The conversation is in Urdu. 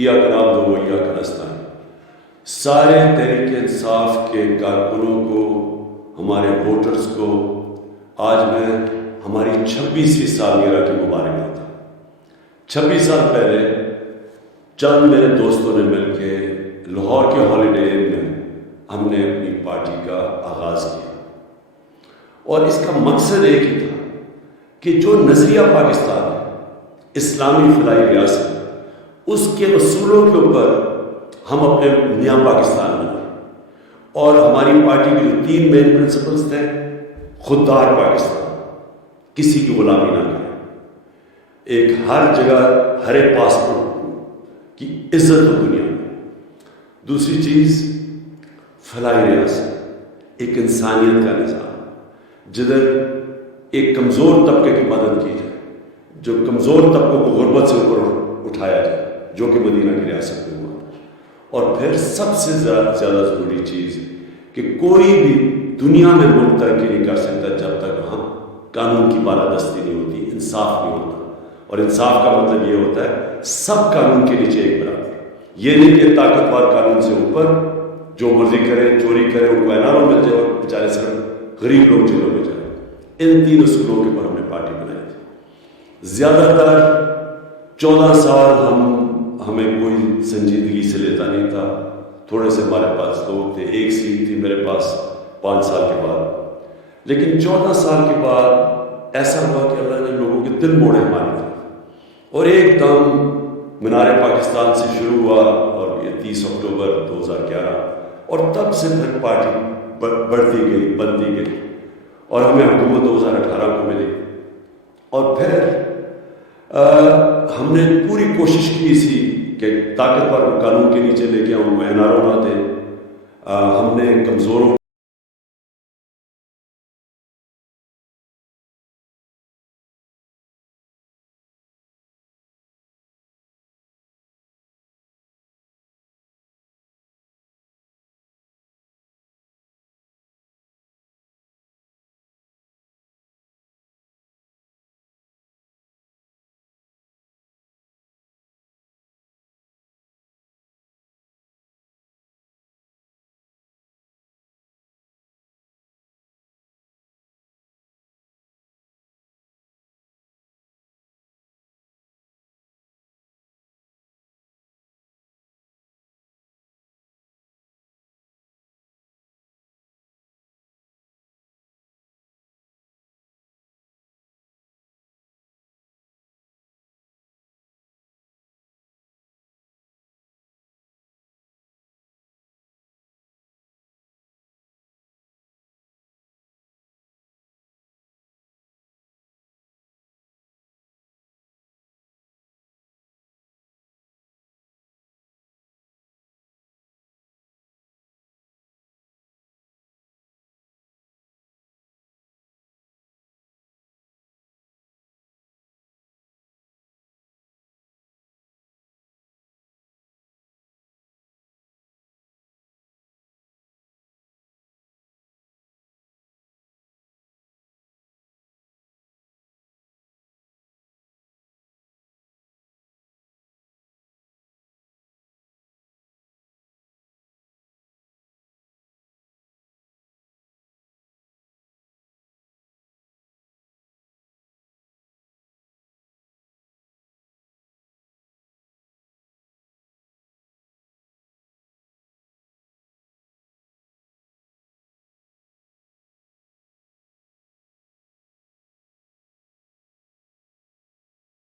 ایاک نعبد و ایاک نستعین، سارے تحریک انصاف کے کارکنوں کو، ہمارے ووٹرز کو آج میں ہماری 26ویں سالگرہ کی مبارکباد دیتا ہوں۔ 26 سال پہلے چند میرے دوستوں نے مل کے لاہور کے ہالیڈے ان میں ہم نے اپنی پارٹی کا آغاز کیا، اور اس کا مقصد ایک ہی تھا کہ جو نظریہ پاکستان ہے، اسلامی فلاحی ریاست، اس کے اصولوں کے اوپر ہم اپنے نیا پاکستان بنائیں۔ اور ہماری پارٹی کے جو 3 مین پرنسپلز تھے: خوددار پاکستان، کسی کی غلامی نہ کریں، ایک ہر جگہ ہر ایک پاسپورٹ کی عزت ہو دنیا میں، دوسری چیز فلاحی ریاست، ایک انسانیت کا نظام جدھر ایک کمزور طبقے کی مدد کی جائے، جو کمزور طبقوں کو غربت سے اوپر اٹھایا جائے، جو کہ مدینہ کی ریاست میں ہوا۔ اور پھر سب سے زیادہ ضروری چیز کہ کوئی بھی دنیا میں ملک ترقی نہیں کر سکتا جب تک وہاں قانون کی بالادستی نہیں ہوتی، انصاف نہیں ہوتا۔ اور انصاف کا مطلب یہ ہوتا ہے سب قانون کے نیچے ایک برابر، یہ نہیں کہ طاقتور قانون سے اوپر جو مرضی کرے، چوری کرے، ان کو انعام مل جائے اور بیچارے صرف غریب لوگ جیلوں میں جائیں۔ ان 3 اصولوں کے اوپر ہم نے پارٹی بنائی تھی۔ زیادہ تر 14 سال ہمیں کوئی سنجیدگی سے لیتا نہیں تھا، تھوڑے سے ہمارے پاس لوگ تھے، 1 سیٹ تھی میرے پاس 5 سال کے بعد، لیکن 14 سال کے بعد ایسا ہوا کہ اللہ نے لوگوں کے دل موڑے ہماری طرف، اور ایک دم مینار پاکستان سے شروع ہوا، اور یہ 30 اکتوبر 2011، اور تب سے پھر پارٹی بڑھتی گئی، بنتی گئی، اور ہمیں حکومت 2018 کو ملی۔ اور پھر ہم نے پوری کوشش کی تھی کہ طاقتور قانون کے نیچے لے کے ہم این آر او نہ دیں، ہم نے کمزوروں